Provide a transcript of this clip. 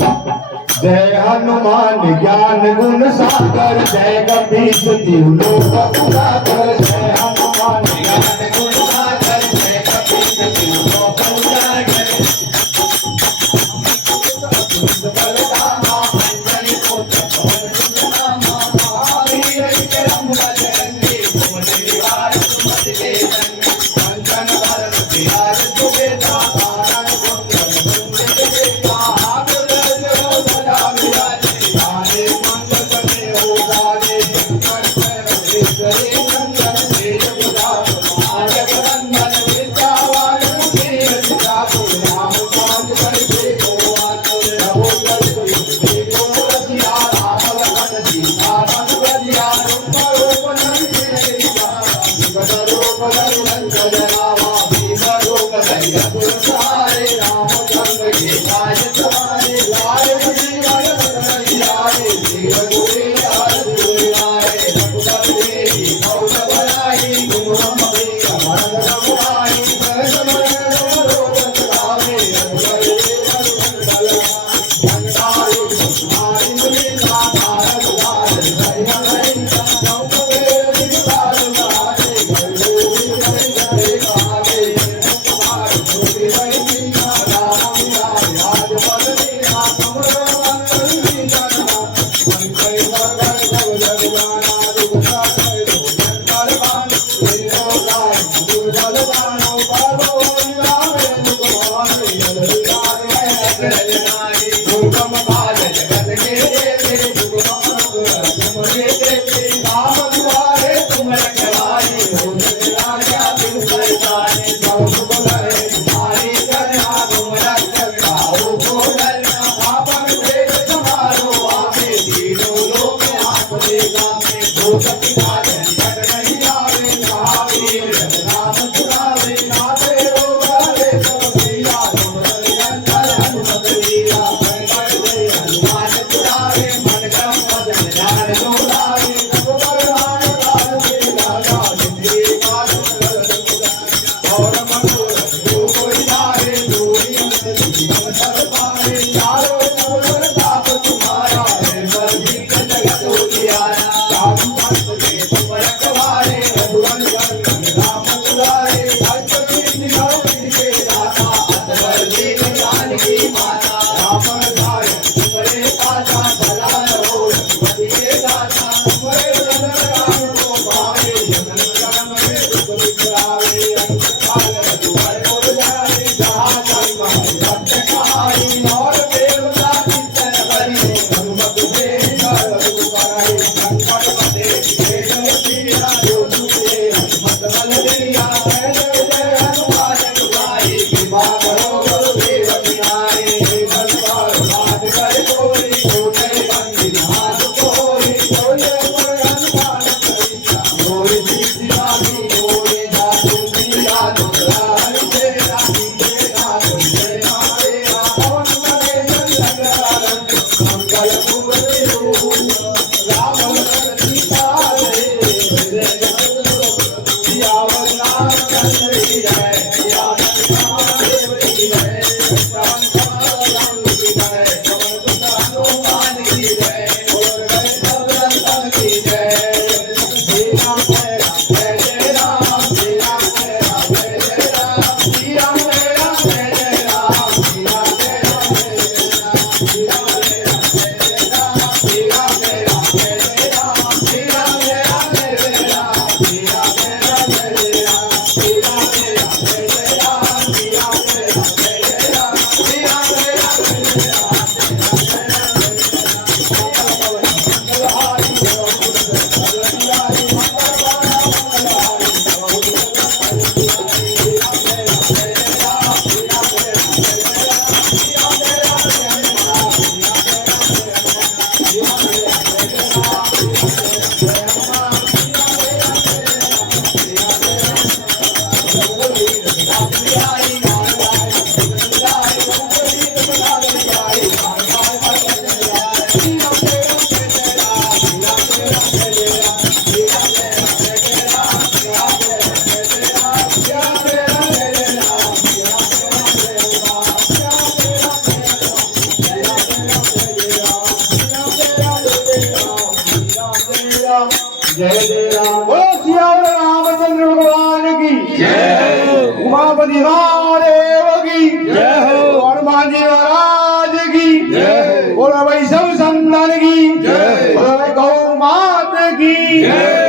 जय हनुमान ज्ञान गुण सागर जय कपीश तिहु लोक उजागर जय हनुमान ज्ञान गुण सागर जय कपीश तिहु लोक उजागर बलरामा अंजनी पुत्र पवन सुत नामा महावीर विक्रम बजरंगी सुमति निवार सुमति के संगी कंचन वरण बिहार सुबेदा कानन कुंडल कुंडल बेटा राम जय जय राम। बोलो सियावर रामचंद्र भगवान की जय। उमापति महादेव की जय हो। हनुमान जी महाराज की जय। बोलो वैष्णव संतन की जय। बोलो गौ माता की जय।